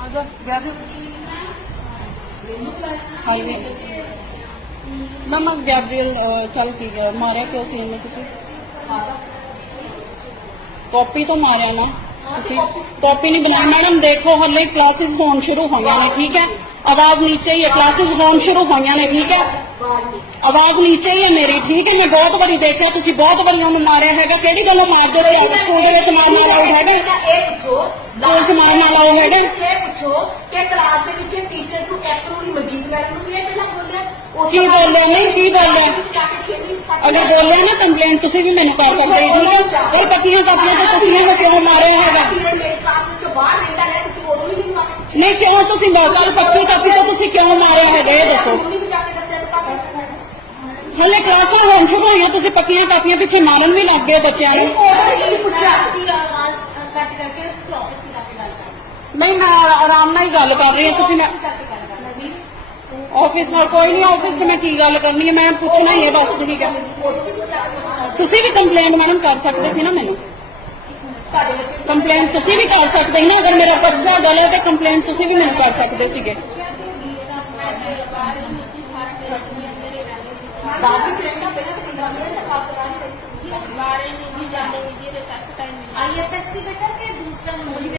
ਆ ਜਾ Gabriel highway ਨਾ ਮੈਂ ਗੈਬਰੀਅਲ ਅਹ, ਚੱਲ ਕੀ ਗਿਆ ਮਾਰਿਆ ਕਿਉਂ ਸੀ ਇਹਨੇ ਤੁਸੀਂ ਕਾਪੀ ਤੋਂ ਮਾਰਿਆ ਨਾ ਤੁਸੀਂ ਕਾਪੀ ਨਹੀਂ ਬਣਾਈ ਮੈਡਮ ਦੇਖੋ ਹਲੇ ਕਲਾਸਿਸ ਹੋਣ ਸ਼ੁਰੂ ਹੋਈਆਂ ਨੇ ਠੀਕ ਹੈ ਆਵਾਜ਼ ਨੀਚੇ ਹੀ ਹੈ ਕਲਾਸਿਸ ਹੋਣ ਸ਼ੁਰੂ ਹੋਈਆਂ ਨੇ ਠੀਕ ਹੈ ਆਵਾਜ਼ ਨੀਚੇ ਹੀ ਹੈ ਮੇਰੀ ਠੀਕ ਹੈ ਮੈਂ ਬਹੁਤ ਵਾਰੀ ਦੇਖਿਆ ਤੁਸੀਂ ਬਹੁਤ ਵਾਰੀ ਉਹਨੂੰ ਮਾਰਿਆ ਹੈਗਾ ਕਿਹੜੀ ਗੱਲੋਂ ਮਾਰਦੇ ਰਹੇ ਆ ਸਕੂਲ ਦੇ ਵਿੱਚ ਮਾਰਨਾ ਅਲਾਉਡ ਹੈਗਾ ਇਹ ਪੁੱਛੋ ਸਕੂਲ 'ਚ ਮਾਰਨਾ allowed ਹੈਗਾ? ਇਹ ਪੁੱਛੋ ਕਿ ਕਲਾਸ ਦੇ ਵਿੱਚ ਟੀਚਰਸ ਨੂੰ ਐਕਟ ਨੂੰ ਮਜੀਦ ਮੈਡਮ ਨੂੰ ਇਹ ਪਹਿਲਾਂ ਬੋਲਿਆ ਉਸ ਕੀ ਬੋਲਿਆ? ਨਹੀਂ, ਕੀ ਬੋਲਿਆ? ਅਗਰ ਬੋਲਿਆ ਨਾ ਕੰਪਲੇਂਟ ਤੁਸੀਂ ਵੀ ਮੈਨੂੰ ਕਰ ਸਕਦੇ ਹੋ ਠੀਕ ਹੈ ਪਰ ਪੱਕੀਆਂ ਕਾਪੀਆਂ ਤੇ ਤੁਸੀਂ ਇਹਨੂੰ ਕਿਉਂ ਮਾਰਿਆ ਹੈਗਾ ਮੇਰੇ ਕਲਾਸ ਵਿੱਚੋਂ ਬਾਹਰ ਰਹਿੰਦਾ ਹੈ ਤੁਸੀਂ ਉਦੋਂ ਵੀ ਮੈਨੂੰ ਮਾਰਿਆ ਨਹੀਂ ਕਿਉਂ ਤੁਸੀਂ ਬਾਕਲ ਪੱਕੀ ਕਾਪੀ ਤੋਂ ਤੁਸੀਂ ਕਿਉਂ ਮਾਰਿਆ ਹੈਗਾ ਇਹ ਦੱਸੋ ਮੰਮੀ ਨੂੰ ਜਾ ਕੇ ਦੱਸਿਆ ਤਾਂ ਪਾਪਾ ਹਲੇ ਕਲਾਸਾਂ ਹੋਣ ਸ਼ੁਰੂ ਹੋਈਆਂ ਤੁਸੀਂ ਪੱਕੀਆਂ ਕਾਪੀਆਂ ਪਿੱਛੇ ਮਾਰਨ ਵੀ ਲੱਗ ਗਏ ਬੱਚਿਆਂ ਨੂੰ ਉਦੋਂ ਹੀ ਪੁੱਛਿਆ ਆਵਾਜ਼ ਕੱਟ ਕਰਕੇ ਤੁਸੀਂ ਆਫਿਸ ਚ ਜਾ ਕੇ ਗੱਲ ਕਰਨਾ ਨਹੀਂ ਮੈਂ ਆਰਾਮ ਨਾਲ ਹੀ ਗੱਲ ਕਰ ਰਹੀ ਹਾਂ ਤੁਸੀਂ ਮੈਂ ਜਾ ਕੇ ਗੱਲ ਕਰਨਾ ਵੀ ਆਫਿਸ ਨਾਲ ਕੋਈ ਨਹੀਂ ਆਫਿਸ 'ਚ ਮੈਂ ਕੀ ਗੱਲ ਕਰਨੀ ਹੈ ਮੈਂ ਪੁੱਛਣਾ ਹੀ ਹੈ ਬਸ ਠੀਕ ਹੈ ਉਦੋਂ ਵੀ ਤੁਸੀਂ ਆ ਕੇ ਪੁੱਛ ਸਕਦੇ ਤੁਸੀਂ ਵੀ ਕੰਪਲੇਂਟ ਮੈਡਮ ਕਰ ਸਕਦੇ ਸੀ ਨਾ ਮੈਨੂੰ ਤੁਹਾਡੇ ਬੱਚੇ ਕੰਪਲੇਂਟ ਤੁਸੀਂ ਵੀ ਕਰ ਸਕਦੇ ਸੀ ਨਾ ਅਗਰ ਮੇਰਾ ਬੱਚਾ ਗਲਤ ਹੈ ਕੰਪਲੇਂਟ ਤੁਸੀਂ ਵੀ ਮੈਨੂੰ ਕਰ ਸਕਦੇ ਸੀਗੇ ਬਾਅਦ ਵਿੱਚ